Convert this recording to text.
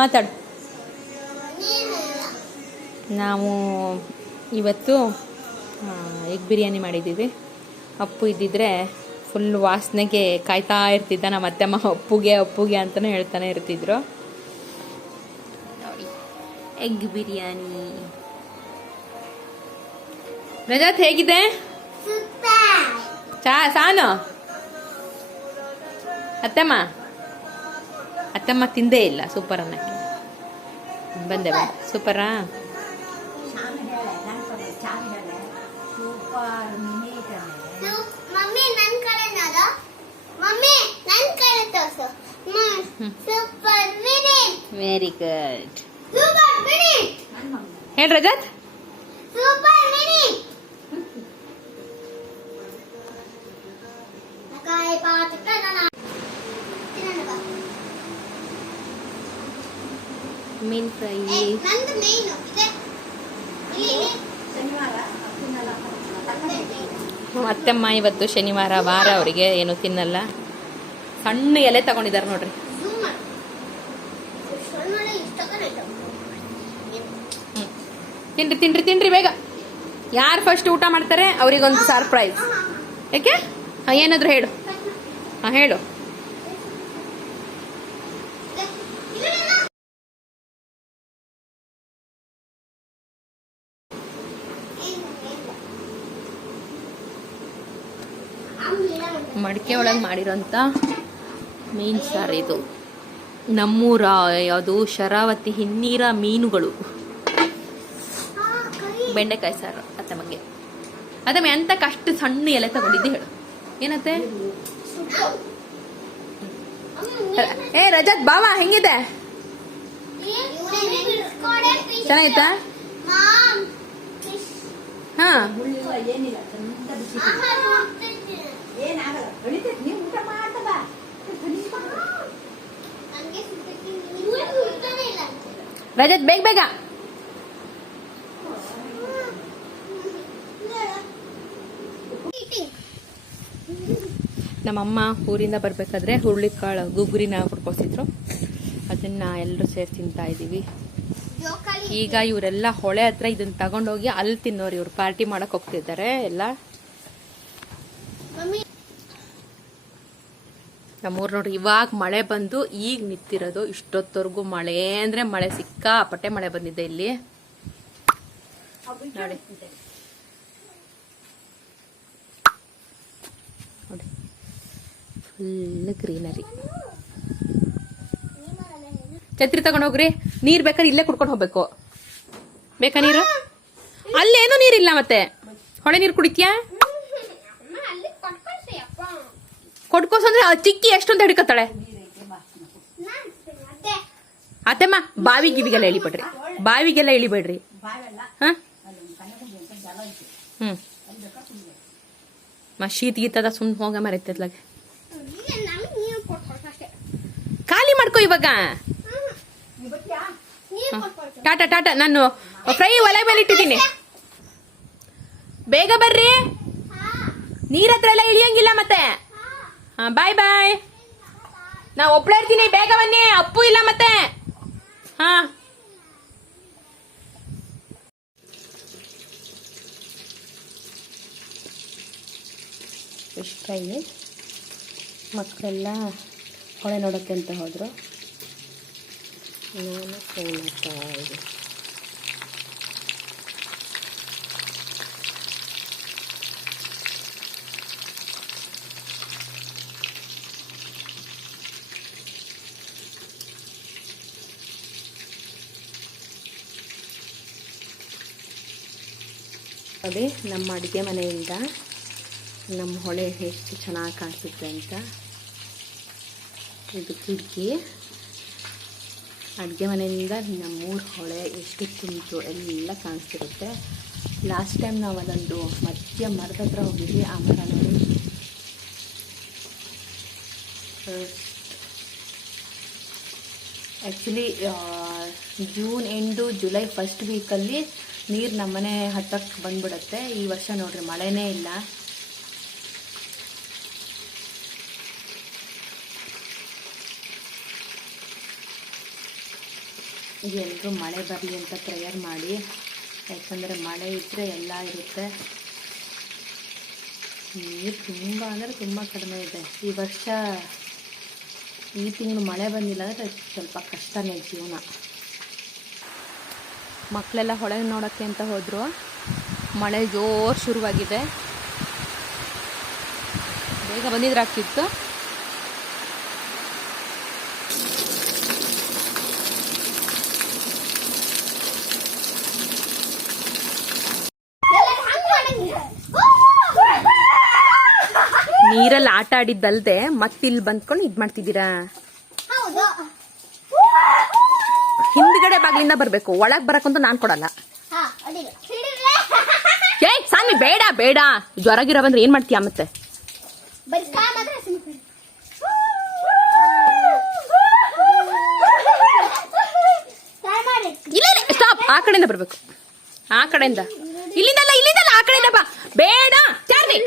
ಮಾತಾಡು. ನಾವು ಇವತ್ತು ಎಗ್ ಬಿರಿಯಾನಿ ಮಾಡಿದ್ದೀವಿ. ಅಪ್ಪು ಇದ್ದಿದ್ರೆ ಫುಲ್ ವಾಸನೆಗೆ ಕಾಯ್ತಾ ಇರ್ತಿದ್ದ. ನಮ್ಮ ಅತ್ತೆಮ್ಮ ಅಪ್ಪುಗೆ ಅಂತಲೇ ಹೇಳ್ತಾನೆ ಇರ್ತಿದ್ರು. ನೋಡಿ, ಎಗ್ ಬಿರಿಯಾನಿ. ರಜತ್ ಹೇಗಿದೆ? ಸಾನು ಅತ್ತಮ್ಮ ತಿಂದೇ ಇಲ್ಲ ಸೂಪರ್ ಅನ್ನಕ್ಕೆ. ಬಂದೆ ಸೂಪರಾ? Very good. ಹೇಳಿ ರಜತ್. ಮೀನ್ ಫ್ರೈ. ಅತ್ತೆಮ್ಮ ಇವತ್ತು ಶನಿವಾರ ವಾರ, ಅವರಿಗೆ ಏನು ತಿನ್ನಲ್ಲ. ಸಣ್ಣ ಎಲೆ ತಗೊಂಡಿದ್ದಾರೆ ನೋಡ್ರಿ. ತಿನ್ರಿ ಬೇಗ. ಯಾರು ಫಸ್ಟ್ ಊಟ ಮಾಡ್ತಾರೆ ಅವರಿಗೊಂದು ಸರ್ಪ್ರೈಸ್. ಯಾಕೆ? ಏನಾದ್ರು ಹೇಳು. ಹೇಳು. ಮಡಿಕೆ ಒಳಗೆ ಮಾಡಿರೋಂಥ ಮೀನು ಸಾರು ಇದು. ನಮ್ಮೂರ ಯಾವುದು ಶರಾವತಿ ಹಿನ್ನೀರ ಮೀನುಗಳು. ಬೆಂಡೆಕಾಯಿ ಸಾರು ಅತ್ತಮ್ಮಗೆ. ಅದಮ್ಮ ಎಂತಕ್ಕೆ ಅಷ್ಟು ಸಣ್ಣ ಎಲೆ ತಗೊಂಡಿದ್ದೆ ಹೇಳು. ಏನತ್ತೆ? ರಜತ್ ಬಾವಾ ಹೆಂಗಿದೆ? ಚೆನ್ನಾಯ್ತಾ? ಹಾ, ರಜತ್ ಬೇಗ. ನಮ್ಮಮ್ಮ ಊರಿಂದ ಬರ್ಬೇಕಾದ್ರೆ ಹುರುಳಿಕಾಳು ಗುಗ್ಗುರಿನ ಕೊಡ್ಕೊಸಿದ್ರು. ಅದನ್ನ ಎಲ್ಲರೂ ಸೇರಿ ತಿಂತಾ ಇದೀವಿ. ಈಗ ಇವರೆಲ್ಲ ಹೊಳೆ ಹತ್ರ ಇದನ್ನ ತಗೊಂಡೋಗಿ ಅಲ್ಲಿ ತಿನ್ನೋರು. ಇವ್ರು ಪಾರ್ಟಿ ಮಾಡಕ್ ಹೋಗ್ತಿದ್ದಾರೆ ಎಲ್ಲ. ನಮ್ಮೂರು ನೋಡ್ರಿ, ಇವಾಗ ಮಳೆ ಬಂದು ಈಗ ನಿಂತಿರೋದು. ಇಷ್ಟೊತ್ತವರೆಗೂ ಮಳೆ ಅಂದ್ರೆ ಮಳೆ, ಸಿಕ್ಕಾಪಟ್ಟೆ ಮಳೆ ಬಂದಿದೆ ಇಲ್ಲಿ ನೋಡಿ. Full greenery. ಛತ್ರಿ ತಗೊಂಡೋಗ್ರಿ. ನೀರ್ ಬೇಕಾದ್ರೆ ಇಲ್ಲೇ ಕುಡ್ಕೊಂಡು ಹೋಗ್ಬೇಕು. ಬೇಕಾ ನೀರು? ಅಲ್ಲೇನು ನೀರಿಲ್ಲ. ಮತ್ತೆ ಹೊಳೆ ನೀರು ಕುಡಿತ್ಯಾ? ಕೊಡ್ಕೋಸಂದ್ರೆ ಚಿಕ್ಕಿ ಎಷ್ಟೊಂದು ಹಿಡ್ಕತ್ತಾಳೆ. ಅತ್ತಮ್ಮ ಬಾವಿಗೆಲ್ಲ ಇಳಿಬೇಡ್ರಿ. ಶೀತ್ ಗೀತದ ಸುಮ್ ಹೋಗ ಮರೈತಲಾಗೆ. ಖಾಲಿ ಮಾಡ್ಕೋ ಇವಾಗ. ಟಾಟಾ. ನಾನು ಫ್ರೈ ಒಲೆ ಮೇಲೆ ಇಟ್ಟಿದ್ದೀನಿ. ಬೇಗ ಬರ್ರಿ. ನೀರ್ ಹತ್ರ ಎಲ್ಲ ಇಳಿಯಂಗಿಲ್ಲ ಮತ್ತೆ. ಬಾಯ್. ನಾ ಒಬ್ಳೆ ಇರ್ತೀನಿ. ಬೇಗ ಬನ್ನಿ. ಅಪ್ಪು ಇಲ್ಲ ಮತ್ತೆ. ಹಾ, ಫಿಶ್ ಫ್ರೈ. ಮಕ್ಕಳೆಲ್ಲ ಹೊಳೆ ನೋಡೋಕ್ಕೆ ಅಂತ ಹೋದ್ರು. ನಾನು ಫ್ರೈ ಮಾಡ್ತಾ ಇದ್ದೀನಿ. ಅದೇ ನಮ್ಮ ಅಡುಗೆ ಮನೆಯಿಂದ ನಮ್ಮ ಹೊಳೆ ಎಷ್ಟು ಚೆನ್ನಾಗಿ ಕಾಣಿಸುತ್ತೆ ಅಂತ. ಇದು ಕಿಟಕಿ. ಅಡುಗೆ ಮನೆಯಿಂದ ನಮ್ಮೂರು ಹೊಳೆ ಎಷ್ಟು ತುಂಬಿತು ಎಲ್ಲ ಕಾಣಿಸ್ತಿರುತ್ತೆ. ಲಾಸ್ಟ್ ಟೈಮ್ ನಾವು ಅದೊಂದು ಮರದ ಹತ್ರ ಹೋಗಿದ್ವಿ. ಆ ಮರ ನೋಡಿ. Actually June end July first ವೀಕಲ್ಲಿ ನೀರು ನಮ್ಮನೆ ಹತ್ತಕ್ಕೆ ಬಂದ್ಬಿಡುತ್ತೆ. ಈ ವರ್ಷ ನೋಡ್ರಿ ಮಳೆನೇ ಇಲ್ಲ. ಎಲ್ಲರೂ ಮಳೆ ಬರಲಿ ಅಂತ ಪ್ರೇಯರ್ ಮಾಡಿ, ಯಾಕಂದರೆ ಮಳೆ ಇದ್ದರೆ ಎಲ್ಲ ಇರುತ್ತೆ. ನೀರು ತುಂಬ ಅಂದರೆ ತುಂಬ ಕಡಿಮೆ ಇದೆ ಈ ವರ್ಷ. ಈ ತಿಂಗಳು ಮಳೆ ಬಂದಿಲ್ಲ ಅಂದರೆ ಸ್ವಲ್ಪ ಕಷ್ಟನೇ ಜೀವನ. ಮಕ್ಕಳೆಲ್ಲ ಹೊಳೆ ನೋಡೋಕ್ಕೆ ಅಂತ ಹೋದರು. ಮಳೆ ಜೋರು ಶುರುವಾಗಿದೆ. ಬೇಗ ಬಂದಿದ್ರಾಗ್ತಿತ್ತು. ನೀರಲ್ಲಿ ಆಟ ಆಡಿದ್ದಲ್ದೆ ಮತ್ತಿಲ್ಲಿ ಬಂದ್ಕೊಂಡು ಇದ್ ಮಾಡ್ತಿದ್ದೀರಾ. ಹಿಂದ್ಗಡೆ ಬಾಗ್ಲಿಂದ ಬರ್ಬೇಕು, ಒಳಗ್ ಬರಕ್ಕಂತೂ ನಾನ್ ಕೊಡಲ್ಲ. ಏ ಸಾಮಿ ಬೇಡ ಬೇಡ, ಜ್ವರ ಗಿರ ಬಂದ್ರೆ ಏನ್ ಮಾಡ್ತೀಯ ಮತ್ತೆ? ಇಲ್ಲ ಸ್ಟಾಪ್, ಆ ಕಡೆಯಿಂದ ಬರ್ಬೇಕು. ಆ ಕಡೆಯಿಂದ, ಇಲ್ಲಿಂದಲ್ಲ ಇಲ್ಲಿಂದಲ್ಲ, ಆ ಕಡೆಯಿಂದ ಬಾ. ಬೇಡ ಚಾರ್ಲಿ,